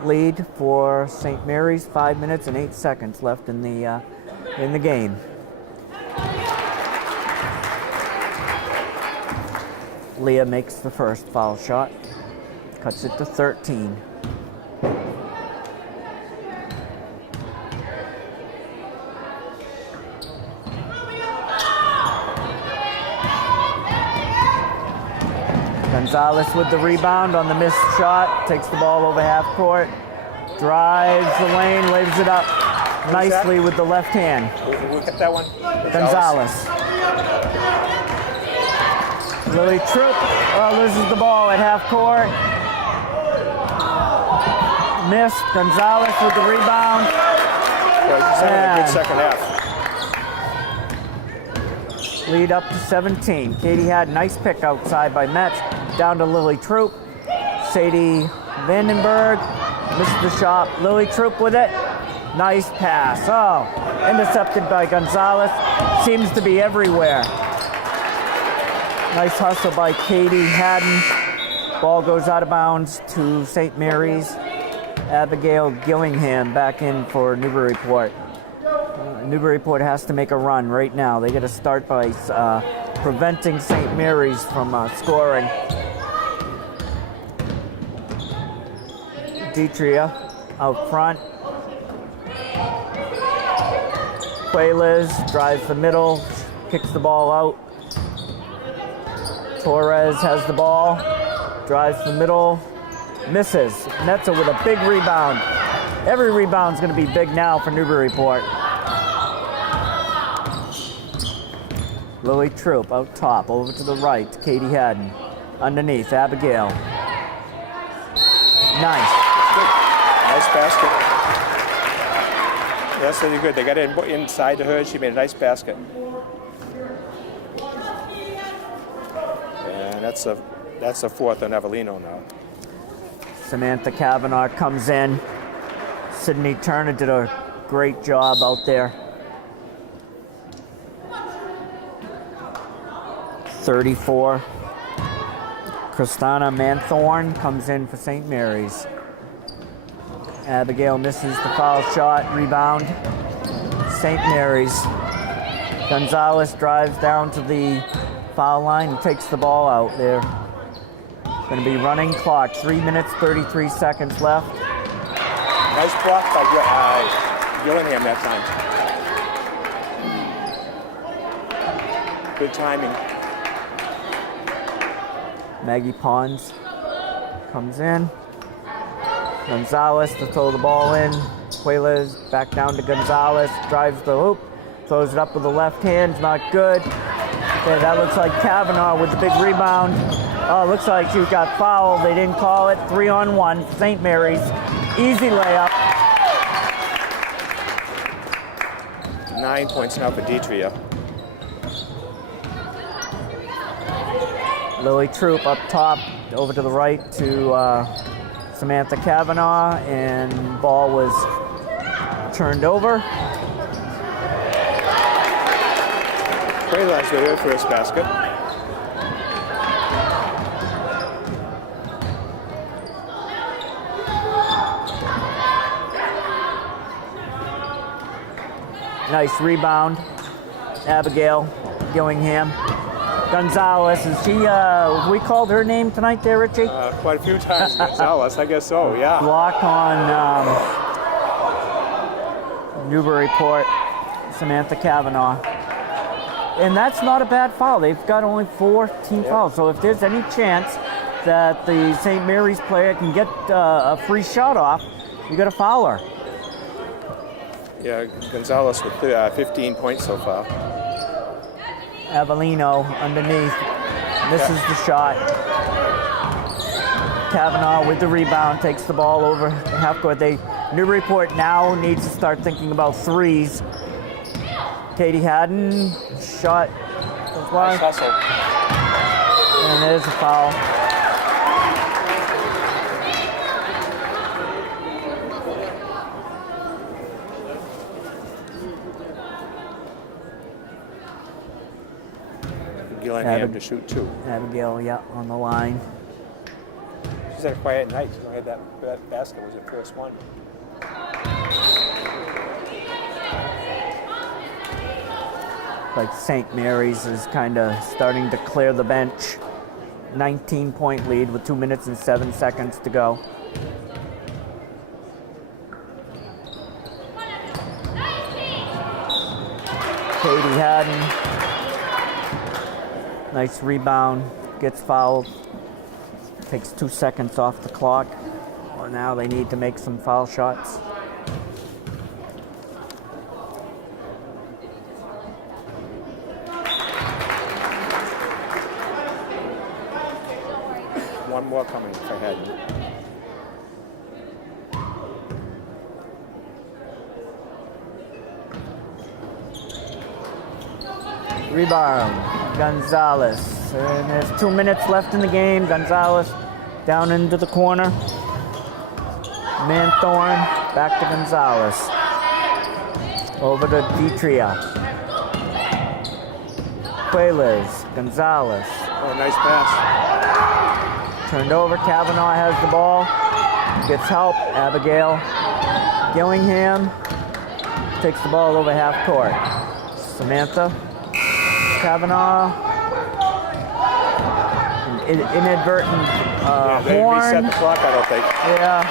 lead for St. Mary's. 5 minutes and 8 seconds left in the game. Leah makes the first foul shot, cuts it to 13. Gonzalez with the rebound on the missed shot, takes the ball over half court, drives the lane, lays it up. nicely with the left hand. We'll get that one. Gonzalez. Lily Troop loses the ball at half court. Missed. Gonzalez with the rebound. Well, he's having a good second half. Lead up to 17. Katie had nice pick outside by Metz. Down to Lily Troop. Sadie Vandenberg missed the shot. Lily Troop with it. Nice pass. Oh, intercepted by Gonzalez. Seems to be everywhere. Nice hustle by Katie Haddon. Ball goes out of bounds to St. Mary's. Abigail Gillingham back in for Newburyport. Newburyport has to make a run right now. They got to start by preventing St. Mary's from scoring. Deetria out front. Quayles drives the middle, kicks the ball out. Torres has the ball, drives the middle, misses. Netza with a big rebound. Every rebound's going to be big now for Newburyport. Lily Troop out top, over to the right. Katie Haddon underneath. Abigail. Nice. Nice basket. That's really good. They got it inside to her. She made a nice basket. And that's a fourth on Avellino now. Samantha Kavanaugh comes in. Sydney Turner did a great job out there. 34. Christina Manthorn comes in for St. Mary's. Abigail misses the foul shot, rebound. St. Mary's. Gonzalez drives down to the foul line and takes the ball out there. Going to be running clock, 3 minutes, 33 seconds left. Nice block by Gillingham that time. Good timing. Maggie Pons comes in. Gonzalez to throw the ball in. Quayles back down to Gonzalez, drives the hoop, throws it up with the left hand, not good. Okay, that looks like Kavanaugh with the big rebound. Oh, looks like she got fouled. They didn't call it. 3-on-1, St. Mary's. Easy layup. 9 points now for Deetria. Lily Troop up top, over to the right to Samantha Kavanaugh, and ball was turned over. Quayles with her first basket. Nice rebound. Abigail Gillingham. Gonzalez, is she, we called her name tonight there, Richie? Quite a few times, Gonzalez, I guess so, yeah. Block on Newburyport, Samantha Kavanaugh. And that's not a bad foul. They've got only 4 team fouls. So if there's any chance that the St. Mary's player can get a free shot off, you got to foul her. Yeah, Gonzalez with 15 points so far. Avellino underneath, misses the shot. Kavanaugh with the rebound, takes the ball over half court. Newburyport now needs to start thinking about threes. Katie Haddon, shot goes wide. Nice hustle. And there's a foul. Gillingham to shoot 2. Abigail, yeah, on the line. She's had a quiet night. She had that basket was her first one. Like St. Mary's is kind of starting to clear the bench. 19-point lead with 2 minutes and 7 seconds to go. Katie Haddon. Nice rebound. Gets fouled. Takes 2 seconds off the clock. Well, now they need to make some foul shots. more coming if I hadn't. Rebound, Gonzalez. And there's 2 minutes left in the game. Gonzalez down into the corner. Manthorn, back to Gonzalez. Over to Ditria. Quayles, Gonzalez. Oh, nice pass. Turned over, Kavanaugh has the ball. Gets help, Abigail Gillingham takes the ball over half court. Samantha, Kavanaugh. Inadvertent They horn. reset the clock, I don't think. Yeah.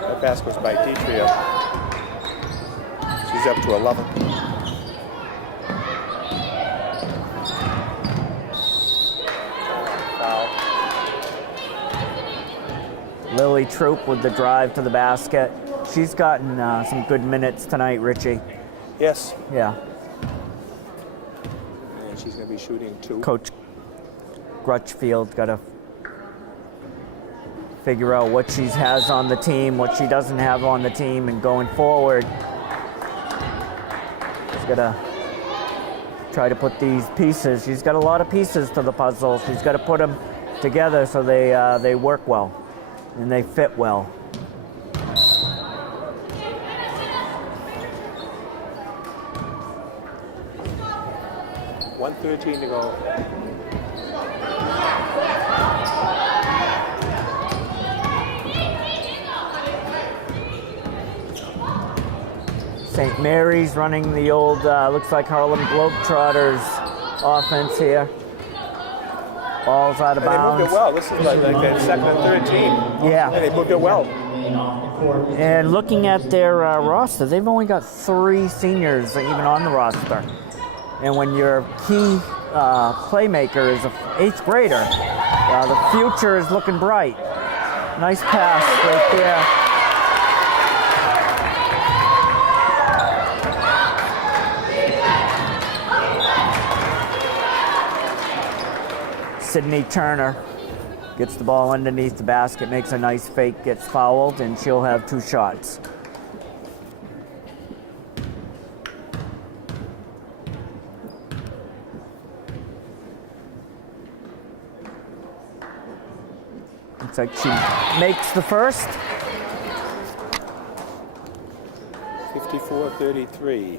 That pass goes by Ditria. She's up to 11. Foul. Lily Troop with the drive to the basket. She's gotten some good minutes tonight, Richie. Yes. Yeah. And she's going to be shooting 2. Coach Grutchfield got to figure out what she has on the team, what she doesn't have on the team, and going forward, she's got to try to put these pieces. She's got a lot of pieces to the puzzle. She's got to put them together so they work well and they fit well. .113 to go. St. Mary's running the old, looks like Harlem Globetrotters offense here. Ball's out of And they bounds. moved it well. This is like that second and third team. Yeah. And they moved it well. And looking at their roster, they've only got 3 seniors even on the roster. And when your key playmaker is an 8th grader, the future is looking bright. Nice pass right there. Sydney Turner gets the ball underneath the basket, makes a nice fake, gets fouled, and she'll have 2 shots. Looks like she makes the first. 54-33.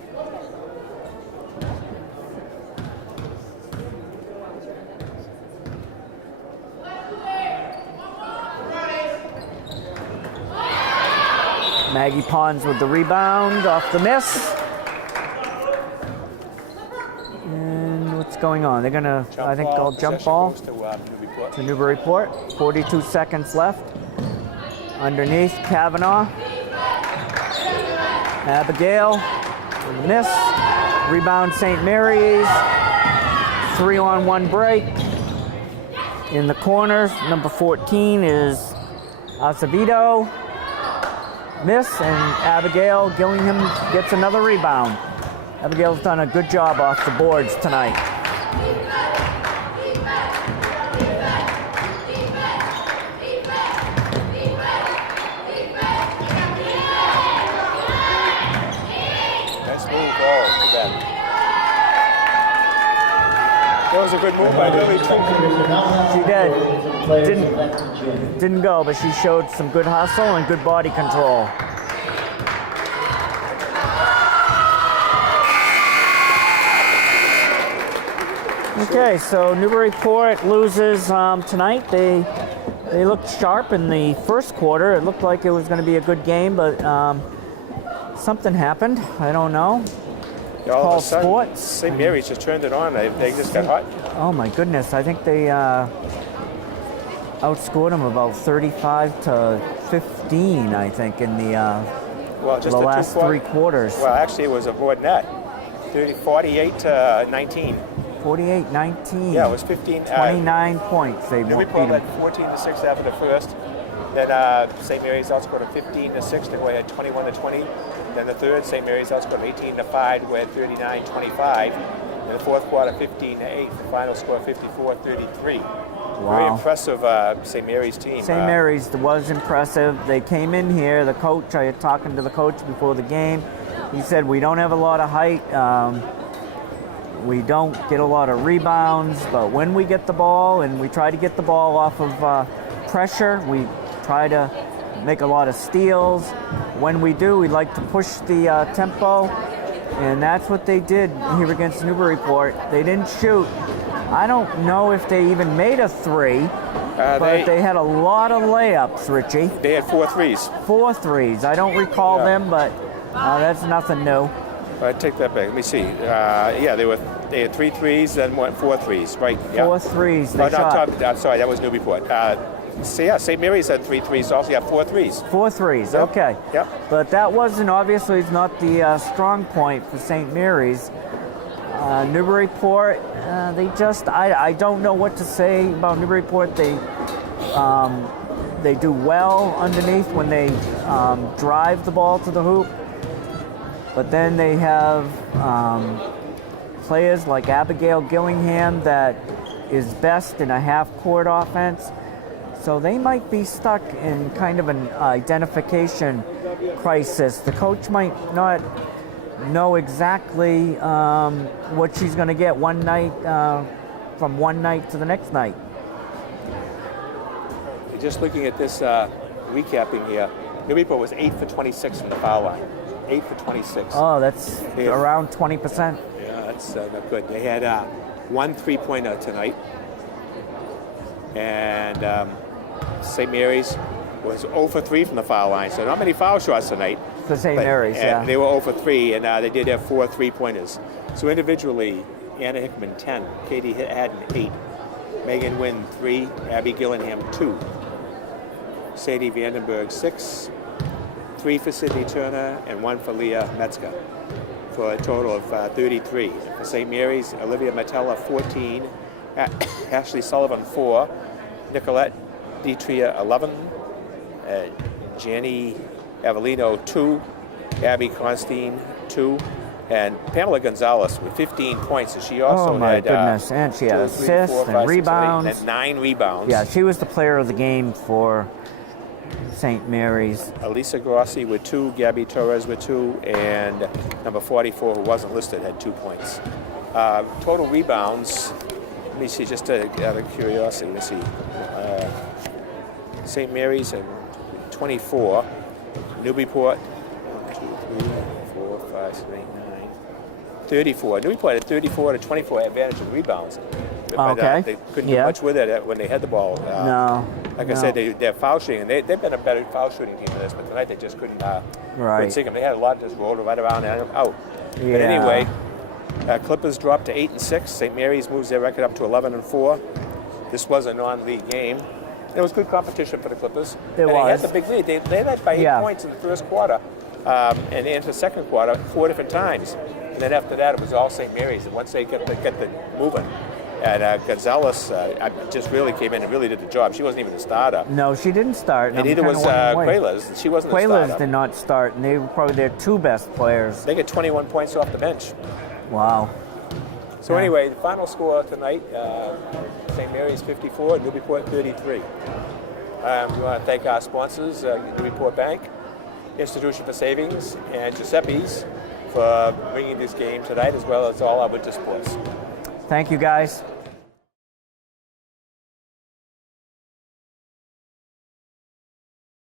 Maggie Pons with the rebound off the miss. And what's going on? They're gonna, I think, call jump ball to Newburyport. 42 seconds left. Underneath, Kavanaugh. Abigail with the miss. Rebound, St. Mary's. 3-on-1 break. In the corners, number 14 is Acevedo. Miss, and Abigail Gillingham gets another rebound. Abigail's done a good job off the boards tonight. Nice move ball for them. That was a good move by Lily She did. Didn't go, but she showed some good hustle and good body control. Okay, so Newburyport loses tonight. They looked sharp in the first quarter. It looked like it was going to be a good game, but something happened. I don't know. All of a sudden, Sports. St. Mary's just turned it on. They just got hot. Oh my goodness! I think they outscored them about 35-15. I think in the last 3 quarters. Well, actually, it was a more than that. 48-19. 48-19. Yeah, it was 15. 29 points. They beat Newburyport them. led 14-6 after the first. Then St. Mary's outscored 15-6 to go ahead 21-20. Then the third, St. Mary's outscored 18-5 to go ahead 39-25. In the fourth quarter, 15-8. The final score, 54-33. Wow. Very impressive St. Mary's team. St. Mary's was impressive. They came in here. The coach, I had talking to the coach before the game. He said, we don't have a lot of height. We don't get a lot of rebounds, but when we get the ball, and we try to get the ball off of pressure, we try to make a lot of steals. When we do, we like to push the tempo, and that's what they did here against Newburyport. They didn't shoot. I don't know if they even made a three, but they had a lot of layups, Richie. They had 4 threes. 4 threes. I don't recall them, but that's nothing new. I take that back. Let me see. They had 3 threes, then went 4 threes. Right. Yeah. 4 threes. They shot. Sorry, that was Newburyport. St. Mary's had 3 threes. Also, yeah, 4 threes. 4 threes. Yep. Okay. Yep. But that wasn't obviously it's not the strong point for St. Mary's. Newburyport. I don't know what to say about Newburyport. They do well underneath when they drive the ball to the hoop. But then they have players like Abigail Gillingham that is best in a half-court offense. So they might be stuck in kind of an identification crisis. The coach might not know exactly what she's going to get one night from one night to the next night. Just looking at this recapping here, Newburyport was 8 for 26 from the foul line. 8 for 26. Oh, that's around 20%. Yeah, that's not good. They had 1 3-pointer tonight, and St. Mary's was 0 for 3 from the foul line, so not many foul shots tonight. For St. Mary's, yeah. They were 0 for 3, and they did have 4 3-pointers. So individually, Anna Hickman 10, Katie Haddon 8, Megan Wynn 3, Abby Gillingham 2, Sadie Vandenberg 6, 3 for Sydney Turner, and 1 for Leah Metzger, for a total of 33. For St. Mary's, Olivia Matella 14, Ashley Sullivan 4, Nicolette Ditria 11, Jenny Avellino 2, Abby Constine 2, and Pamela Gonzalez with 15 points. So she also had goodness, and she had assists and rebounds. 6, 8, and 9 rebounds. Yeah, she was the player of the game for St. Mary's. Elisa Grossi with 2, Gabby Torres with 2, and number 44, who wasn't listed, had 2 points. Total rebounds, let me see, just out of curiosity, let me see. St. Mary's had 24, Newburyport, 1, 2, 3, 4, 5, 6, 8, 9, 34. Newburyport had 34 to 24 advantage in rebounds. Okay. They couldn't do much with it when they had the ball. Like I said, they're foul shooting, and they've been a better foul shooting team than this, but tonight they just couldn't see them. They had a lot just rolled right around and out. Yeah. But anyway, Clippers dropped to 8-6. St. Mary's moves their record up to 11-4. This was a non-league game. It was good competition for the Clippers. They had the big lead. They led by 8 points in the first quarter, and into the second quarter 4 different times. And then after that, it was all St. Mary's. And once they get the moving, and Gonzalez just really came in and really did the job. She wasn't even a starter. No, she didn't start. And neither was Quaylas. She wasn't a starter. Quaylas did not start, and they were probably their 2 best players. They get 21 points off the bench. Wow. So anyway, the final score tonight, St. Mary's 54, Newburyport 33. We want to thank our sponsors, Newburyport Bank, Institution for Savings, and Giuseppe's for bringing this game tonight, as well as all our winter sports. Thank you, guys.